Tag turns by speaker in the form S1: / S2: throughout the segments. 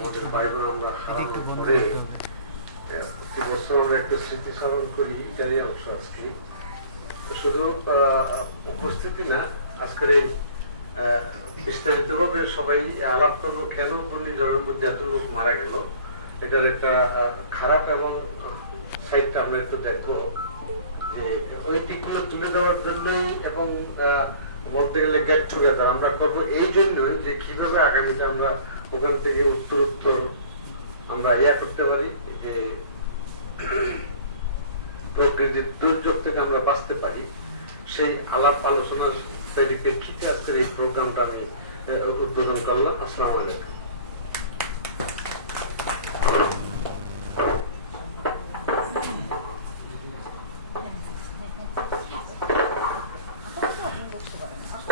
S1: আমাদের ভাই আমরা
S2: একটু বন্ধ করতে হবে।
S1: প্রতি বছর আমরা একটু স্মৃতি করি এটারই অংশ আজকে শুধু উপস্থিতি না আজকের এই বিস্তারিতভাবে সবাই আলাপ করব কেন ঘূর্ণিঝড়ের মধ্যে এত লোক মারা গেল? এটার একটা খারাপ এবং সাইডটা আমরা একটু দেখব যে ওই দিকগুলো তুলে দেওয়ার জন্যই এবং বলতে গেলে গেট টুগেদার আমরা করব। এই জন্যই যে কীভাবে আগামীতে আমরা ওখান থেকে উত্তর উত্তর আমরা ইয়া করতে পারি যে প্রকৃতির দুর্যোগ থেকে আমরা বাঁচতে পারি। সেই আলাপ আলোচনার পরিপ্রেক্ষিতে আজকের এই প্রোগ্রামটা আমি উদ্বোধন করলাম। আসসালামু আলাইকুম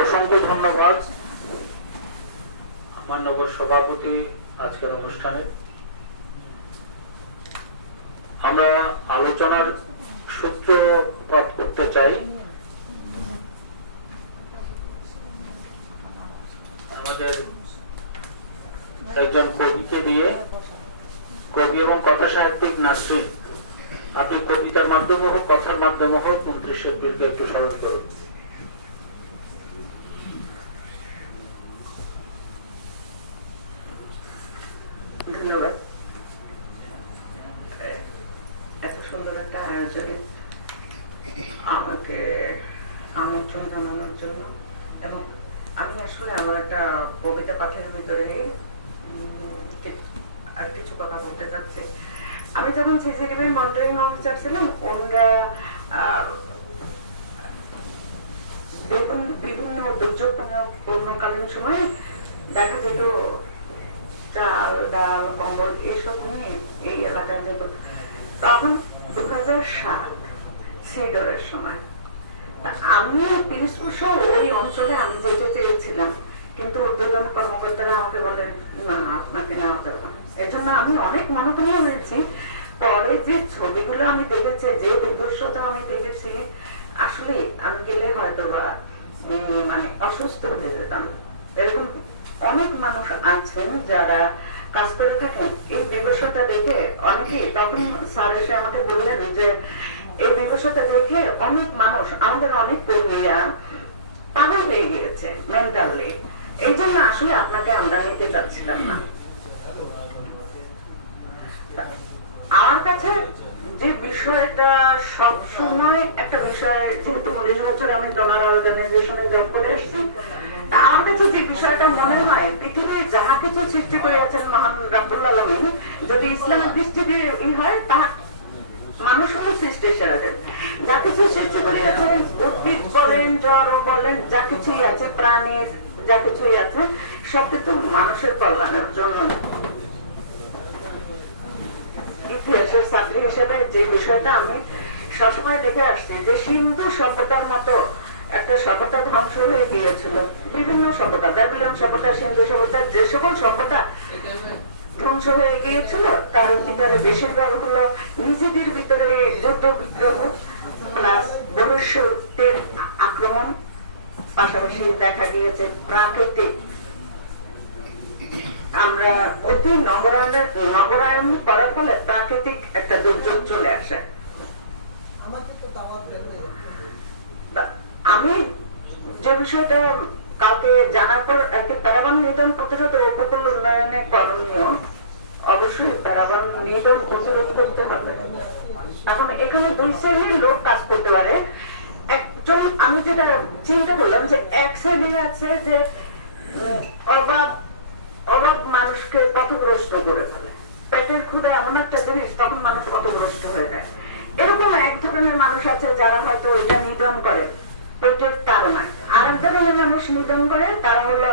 S3: অসংখ্য ধন্যবাদ মান্যবর সভাপতি আজকের অনুষ্ঠানে। আমরা আলোচনার সূত্রপাত করতে চাই। আমাদের একজন কবিকে দিয়ে, কবি এবং কথা সাহিত্যিক নাসরিন। আপনি কবিতার মাধ্যমে হোক, কথার মাধ্যমে হোক, উনত্রিশ এপ্রিলকে একটু স্মরণ করুন
S4: ধন্যবাদ এত সুন্দর একটা আয়োজনে আমাকে আমন্ত্রণ জানানোর জন্য এবং আমি আসলে আমার একটা কবিতা পাঠের ভিতরে আর কিছু কথা বলতে আমি যখন সিসিটিভির মনিটরিং অফিসার ছিলাম, ওনারা বিভিন্ন সময়ে দেখা যেত চাল, ডাল, কম্বল, এসব নিয়ে এই এলাকায় যেত। তখন দু হাজার সাত সিডরের সময়। আমি তিরিশ বছর ওই অঞ্চলে আমি যেতে চেয়েছিলাম। কর্মকর্তারা আমাকে বলেন না আপনাকে নেওয়া যাবে না। এর জন্য আমি অনেক মনোকামনা হয়েছি। পরে যে ছবিগুলো আমি দেখেছি, যে বিদর্শতা আমি দেখেছি, আসলে আমি গেলে হয়তো বা মানে অসুস্থ হয়ে যেতাম। এরকম অনেক মানুষ আছেন যারা কাজ করে থাকেন। এই বিবশতা দেখে অনেকে তখন স্যার এসে আমাকে বললেন যে, এই বিবশতা দেখে অনেক মানুষ, আমাদের অনেক কর্মীরা পাগল হয়ে গিয়েছে মেন্টালি এই জন্য আসলে আপনাকে আমরা নিতে চাচ্ছিলাম না। আমার কাছে যে বিষয়টা সব সময় একটা বিষয়, যেহেতু উনিশ বছর আমি ডোনার অর্গানাইজেশনে জব করে এসেছি আমার কাছে যে বিষয়টা মনে হয়, পৃথিবীর যাহা কিছু সৃষ্টি করেছেন মহান রাব্বুল আলমী যদি ইসলামের দৃষ্টি দিয়ে ই হয়, তা মানুষ হলো সৃষ্টির সাথে যা কিছু সৃষ্টি করিয়াছেন, উদ্ভিদ বলেন, জড় বলেন, যা কিছুই আছে, প্রাণী যা কিছুই আছে সব কিন্তু মানুষের কল্যাণের জন্য। ইতিহাসের ছাত্রী হিসেবে যে বিষয়টা আমি সবসময় দেখে আসছি, যে সিন্ধু সভ্যতার মতো একটা সভ্যতা ধ্বংস হয়ে গিয়েছিল। বিভিন্ন সভ্যতা, ব্যাবিলন সভ্যতা, সিন্ধু সভ্যতা, যে সকল সভ্যতা ধ্বংস হয়ে গিয়েছিল, তার ভিতরে বেশিরভাগ হলো নিজেদের ভিতরে যুদ্ধ বিগ্রহ প্লাস ভবিষ্যতের আক্রমণ পাশাপাশি দেখা গিয়েছে প্রাকৃতিক আমরা অতি নগরায়নের নগরায়ন করার ফলে প্রাকৃতিক একটা দুর্যোগ চলে আসে বা- আমি যে বিষয়টা কাউকে জানার পর একটি প্যারাবান নিধন প্রতিরোধ ও উপকূল উন্নয়নে করণীয় অবশ্যই প্যারাবান নিধন প্রতিরোধ করতে হবে এখন এখানে দুই শ্রেণির লোক কাজ করতে পারে। একজন, আমি যেটা চিন্তা করলাম যে এক শ্রেণি আছে যে অভাব অভাব মানুষকে পথগ্রস্ত করে ফেলে। পেটের ক্ষুদে এমন একটা জিনিস, তখন মানুষ পথগ্রস্ত হয়ে যায়। এরকম এক ধরনের মানুষ আছে যারা হয়তো এটা নিধন করে। পেটের তাড়নায়। আর এক ধরনের মানুষ নিধন করে, তারা হলো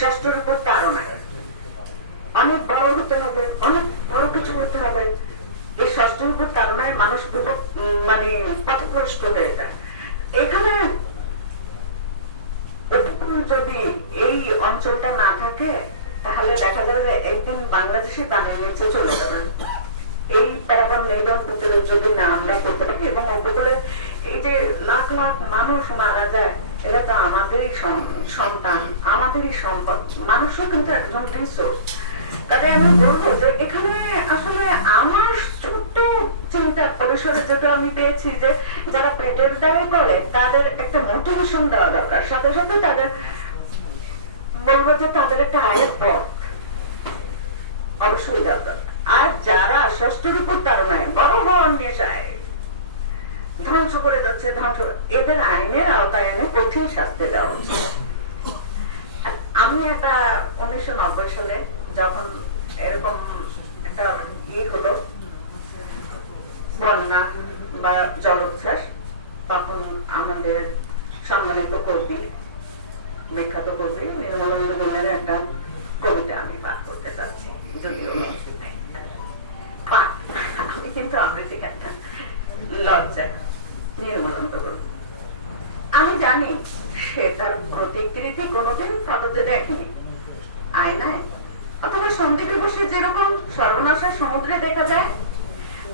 S4: ষষ্ঠর উপর তাড়নায়। অনেক বড় হতে হবে অনেক বড় কিছু হতে হবে এই ষষ্ঠের তাড়নায় মানুষ মানে পথগ্রস্ত হয়ে যায়। এখানে যদি এই অঞ্চলটা না থাকে, তাহলে দেখা যাবে একদিন বাংলাদেশে পানির নিচে চলে যাবে। এই প্যারাবন নিধন ভিতরে যদি না আমরা করতে পারি, এবং উপকূলে এই যে লাখ লাখ মানুষ মারা যায়, এরা তো আমাদেরই সন্তান, আমাদেরই সম্পদ। মানুষও কিন্তু একজন রিসোর্স তারে আমি বলব যে এখানে আসলে আমার ছোট্ট চিন্তা পরিসরে যেটা আমি পেয়েছি যে যারা পেটের দায়ে করে তাদের একটা মোটিভেশন দেওয়া দরকার। সাথে সাথে তাদের বলব যে তাদের একটা আয়ের পথ অবশ্যই দরকার আর যারা ষষ্ঠর উপর তারণায় বড় বড় নেশায় ধ্বংস করে যাচ্ছে ধ্বংস এদের আইনের আওতায় এনে কঠিন শাস্তি দেওয়া উচিত আর আমি একটা উনিশশো নব্বই সালে যখন এরকম একটা ই হলো বন্যা বা জলোচ্ছ্বাস তখন আমাদের সম্মানিত কবি বিখ্যাত কবি নির্মলানন্দ গুণের একটা কবিতা আমি পাঠ করতে চাচ্ছি যদিও পাঠ আমি কিন্তু আবৃত্তি একটা লজ্জা নির্মলানন্দ গুণ আমি জানি সে তার প্রতিকৃতি কোনোদিন ফটোতে দেখেনি আয়নায় অথবা সন্দীপে বসে যেরকম সর্বনাশা সমুদ্রে দেখা যায়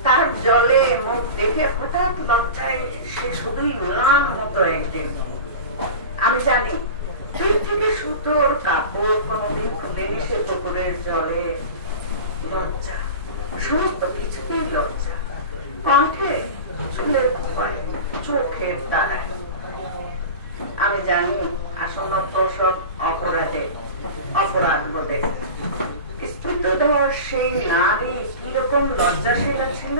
S4: তার জলে মুখ দেখে হঠাৎ লজ্জায় সে শুধুই ম্লান মতো একদিন আমি জানি তুই থেকে সুতোর কাপড় কোনোদিন খুলেনি সে পুকুরের জলে, লজ্জা, সমস্ত কিছুতেই লজ্জা। কণ্ঠে চুলের খোপায়, চোখের তারায়। আমি জানি আসন্ন প্রসব অপরাধে, অপরাধ বলে স্ফীতধর সেই নারী কীরকম লজ্জাশীলা ছিল?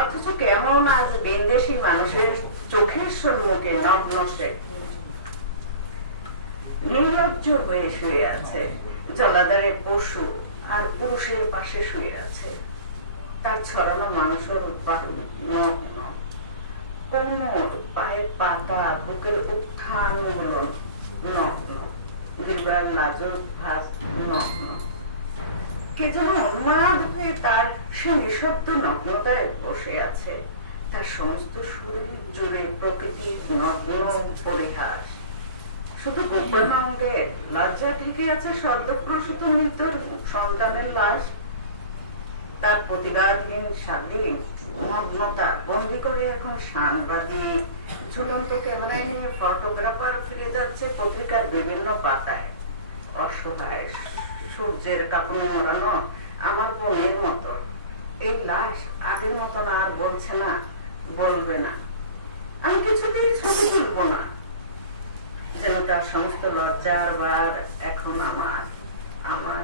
S4: অথচ কেমন আজ বিদেশি মানুষের চোখের সম্মুখে নগ্ন সে। নির্লজ্জ হয়ে শুয়ে আছে। জলাধারে পশু আর পুরুষের পাশে শুয়ে আছে। তার ছড়ানো মানুষের উৎপাদন নগ্ন। কোমর, পায়ের পাতা, বুকের উত্থান ভাস কে যেন উন্মাদ হয়ে তার সে নিঃশব্দ নগ্নতায় বসে আছে। তার সমস্ত শরীর জুড়ে প্রকৃতির নগ্ন পরিহাস। শুধু লজ্জা আছে সর্দপ্রসূত মৃত্যুর সন্তানের লাশ। তার প্রতিবাদহীন মগ্নতা, বন্দি করে এখন সাংবাদিক ঝুলন্ত ক্যামেরায় নিয়ে ফটোগ্রাফার ফিরে যাচ্ছে পত্রিকার বিভিন্ন পাতায়। অসহায় সূর্যের কাপড়ে মোড়ানো আমার বোনের মতো। এই লাশ আগের মতন আর বলছে না, বলবে না। আমি কিছুতেই ছবি তুলবো না। যেন তার সমস্ত লজ্জার বার এখন আমার আমার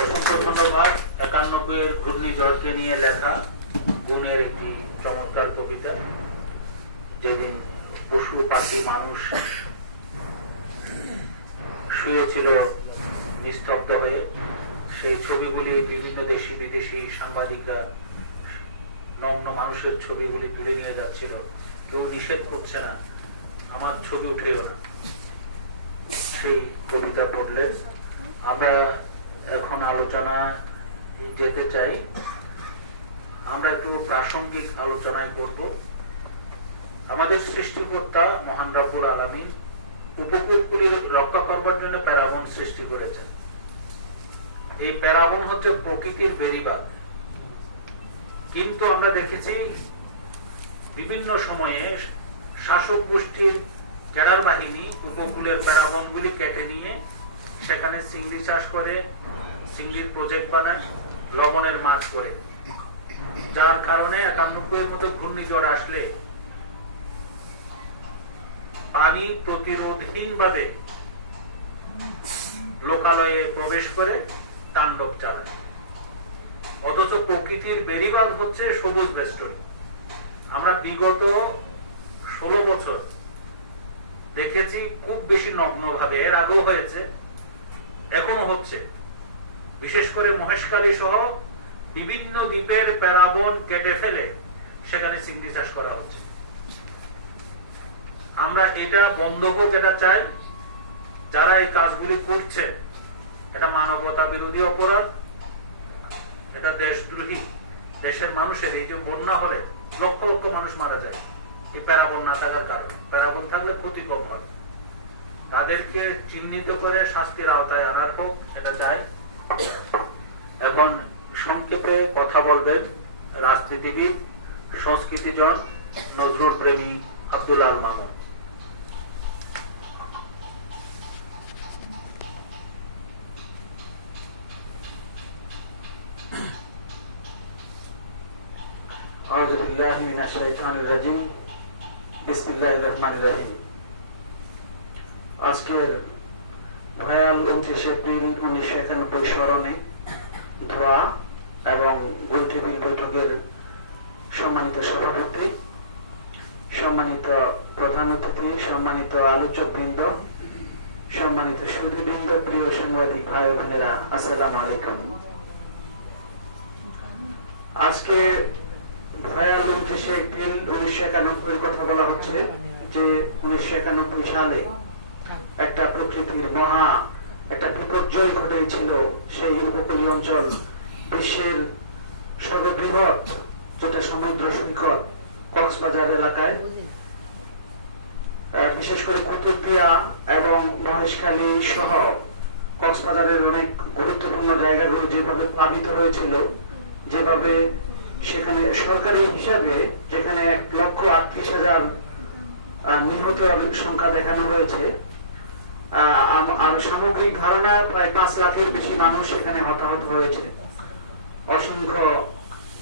S3: অসংখ্য ধন্যবাদ। একানব্বই এর ঘূর্ণিঝড়কে নিয়ে লেখা গুণের একটি চমৎকার কবিতা। যেদিন পশু পাখি মানুষ শুয়েছিল নিস্তব্ধ হয়ে, সেই ছবিগুলি বিভিন্ন দেশি বিদেশি সাংবাদিকরা, নগ্ন মানুষের ছবিগুলি তুলে নিয়ে যাচ্ছিল। কেউ নিষেধ করছে না, আমার ছবি উঠেও না। সেই কবিতা পড়লেন আমরা এখন আলোচনা যেতে চাই। আমরা একটু প্রাসঙ্গিক আলোচনায় করব আমাদের সৃষ্টিকর্তা মহান রাব্বুল আলামিন উপকূলগুলি রক্ষা করবার জন্য প্যারাবন সৃষ্টি করেছেন। এই প্যারাবন হচ্ছে প্রকৃতির বেরিবাগ কিন্তু আমরা দেখেছি বিভিন্ন সময়ে শাসক গোষ্ঠীর ক্যাডার বাহিনী উপকূলের প্যারাবনগুলি কেটে নিয়ে সেখানে চিংড়ি চাষ করে, চিংড়ির প্রজেক্ট বানায়, লবণের মাছ করে। যার কারণে একানব্বই মতো ঘূর্ণিঝড় আসলে পানি প্রতিরোধহীন ভাবে লোকালয়ে প্রবেশ করে, তাণ্ডব চালায়। অথচ প্রকৃতির বেরিবাদ হচ্ছে সবুজ বেষ্টনী। আমরা বিগত ষোলো বছর দেখেছি খুব বেশি নগ্ন ভাবে এর আগেও হয়েছে, এখনও হচ্ছে। বিশেষ করে মহেশখালী সহ বিভিন্ন দ্বীপের প্যারাবন কেটে ফেলে সেখানে চিংড়ি চাষ করা হচ্ছে। আমরা এটা বন্ধ এটা চাই, যারা এই কাজগুলি করছে, এটা মানবতা বিরোধী অপরাধ, এটা দেশদ্রোহী, দেশের মানুষের, এই যে বন্যা হলে লক্ষ লক্ষ মানুষ মারা যায়। এই প্যারাবন না থাকার কারণে। প্যারাবন থাকলে ক্ষতি কম হয়। তাদেরকে চিহ্নিত করে শাস্তির আওতায় আনার হোক এটা চাই। এখন সংক্ষেপে কথা বলবেন রাজনীতিবিদ, সংস্কৃতিজন, নজরুল প্রেমী আব্দুল আল মামুন।
S2: রহিম আজকের ভয়াল উনত্রিশে এপ্রিল উনিশশো একানব্বই স্মরণে ধোয়া এবং গোলটেবিল বৈঠকের সম্মানিত সভাপতি, সম্মানিত প্রধান অতিথি, সম্মানিত আলোচক বৃন্দ সম্মানিত সুদীবৃন্দ প্রিয় সাংবাদিক ভাই বোনেরা, আসসালাম আলাইকুম। আজকে ভয়াল উনত্রিশে এপ্রিল উনিশশো একানব্বই কথা বলা হচ্ছে। যে উনিশশো একানব্বই সালে একটা প্রকৃতির মহা, একটা বিপর্যয় ঘটেছিল সেই উপকূলীয় অঞ্চল বিশ্বের সর্ববৃহৎ, যেটা সমুদ্র সৈকত, কক্সবাজার এলাকায়। বিশেষ করে কুতুবদিয়া এবং মহেশখালী সহ কক্সবাজারের অনেক গুরুত্বপূর্ণ জায়গাগুলো যেভাবে প্লাবিত হয়েছিল, যেভাবে সেখানে সরকারি হিসাবে যেখানে এক লক্ষ আটত্রিশ হাজার নিহত সংখ্যা দেখানো হয়েছে। আর সামগ্রিক ধারণা প্রায় পাঁচ লাখের বেশি মানুষ এখানে হতাহত হয়েছে। অসংখ্য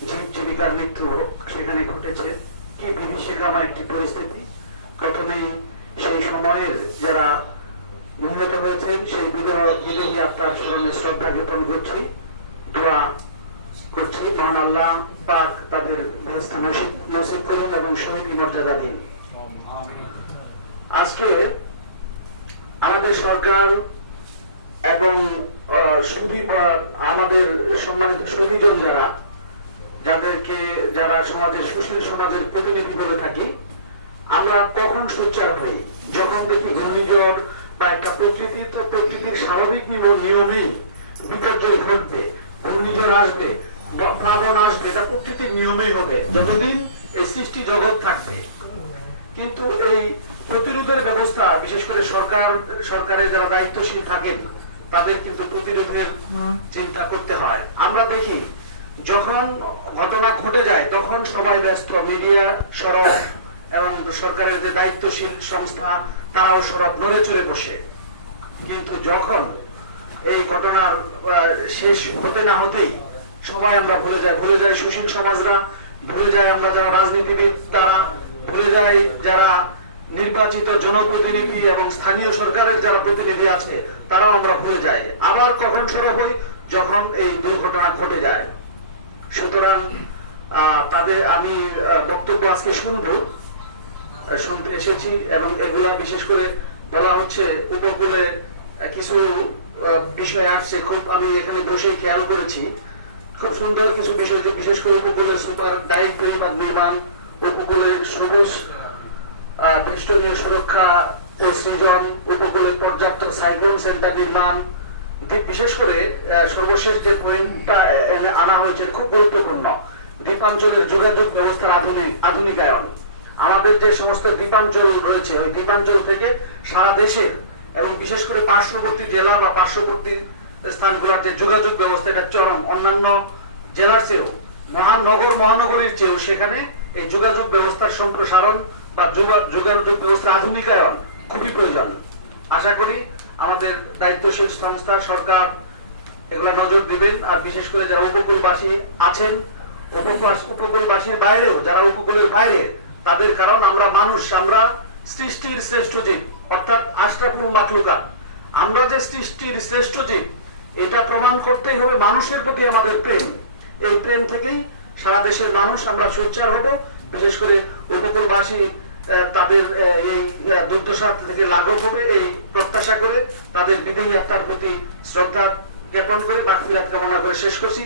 S2: জীব জীবিকার মৃত্যু সেখানে ঘটেছে। কি বিভীষিকাময় একটি পরিস্থিতি। প্রথমেই সেই সময়ের যারা নিহত হয়েছেন, সেই বিদেহ- আত্মার স্মরণে শ্রদ্ধা জ্ঞাপন করছি, দোয়া করছি। মহান আল্লাহ পাক তাদের নসিব নসিব করুন এবং শহীদ মর্যাদা দিন। আজকে আমাদের সরকার এবং আমাদের সম্মানিত সুদীজন যারা, যাদেরকে যারা সমাজের, সুশীল সমাজের প্রতিনিধি বলে থাকি, আমরা কখন সোচ্চার হই? যখন দেখি ঘূর্ণিঝড় বা একটা প্রকৃতি, তো প্রকৃতির স্বাভাবিক নিয়মেই বিপর্যয় ঘটবে, ঘূর্ণিঝড় আসবে প্লাবন আসবে, এটা প্রকৃতির নিয়মেই হবে। যতদিন এই সৃষ্টি জগৎ থাকবে কিন্তু এই প্রতিরোধের ব্যবস্থা, বিশেষ করে সরকার, সরকারের যারা দায়িত্বশীল থাকেন, তাদের কিন্তু প্রতিরোধের চিন্তা করতে হয়। আমরা দেখি, যখন ঘটনা ঘটে যায়, তখন সবাই ব্যস্ত, মিডিয়া সরব এবং সরকারের যে দায়িত্বশীল সংস্থা, তারাও সরব, নড়ে চড়ে বসে। কিন্তু যখন এই ঘটনার শেষ হতে না হতেই সবাই আমরা ভুলে যাই। ভুলে যায় সুশীল সমাজরা, ভুলে যায় আমরা যারা রাজনীতিবিদ, তারা ভুলে যাই যারা নির্বাচিত জনপ্রতিনিধি এবং স্থানীয় সরকারের যারা প্রতিনিধি আছে, তারাও আমরা ভুলে যাই। আবার কখন সরব হই? যখন এই দুর্ঘটনা ঘটে যায়। সুতরাং তাদের আমি বক্তব্য আজকে শুনব শুনতে এসেছি এবং এগুলা বিশেষ করে বলা হচ্ছে উপকূলে কিছু বিষয় আসছে। খুব আমি এখানে বসেই খেয়াল করেছি। খুব সুন্দর কিছু বিষয়, বিশেষ করে উপকূলের সুপার বা নির্মাণ উপকূলের সবুজ বেষ্টনীয় সুরক্ষা ও সৃজন উপকূলে পর্যাপ্ত সাইক্লোন সেন্টার নির্মাণ। দ্বীপ বিশেষ করে সর্বশেষ যে পয়েন্টটা আনা হয়েছে খুব গুরুত্বপূর্ণ। দ্বীপাঞ্চলের যোগাযোগ ব্যবস্থার আধুনিক আধুনিকায়ন। আমাদের যে সমস্ত দ্বীপাঞ্চল রয়েছে, ওই দ্বীপাঞ্চল থেকে সারা দেশের এবং বিশেষ করে পার্শ্ববর্তী জেলা বা পার্শ্ববর্তী স্থানগুলোর যে যোগাযোগ ব্যবস্থা এটা চরম। অন্যান্য জেলার চেয়েও, মহানগর মহানগরীর চেয়েও সেখানে এই যোগাযোগ ব্যবস্থার সম্প্রসারণ বা যোগাযোগ ব্যবস্থার আধুনিকায়ন খুবই প্রয়োজন। আশা করি আমাদের দায়িত্বশীল সংস্থা, সরকার এগুলা নজর দিবেন, আর বিশেষ করে যারা উপকূলবাসী আছেন উপকূলবাসীর বাইরেও, যারা উপকূলের বাইরে, তাদের কারণ আমরা মানুষ, আমরা সৃষ্টির শ্রেষ্ঠ জীব, অর্থাৎ আশরাফুল মাকলুকা আমরা যে সৃষ্টির শ্রেষ্ঠ জীব, এটা প্রমাণ করতেই হবে মানুষের প্রতি আমাদের প্রেম। এই প্রেম থেকেই সারা দেশের মানুষ আমরা সোচ্চার হব। বিশেষ করে উপকূলবাসী তাদের এই দুর্দশা থেকে লাঘব হবে এই প্রত্যাশা করে তাদের বিদেহী আত্মার প্রতি শ্রদ্ধা জ্ঞাপন করে বাকি কামনা করে শেষ করছি।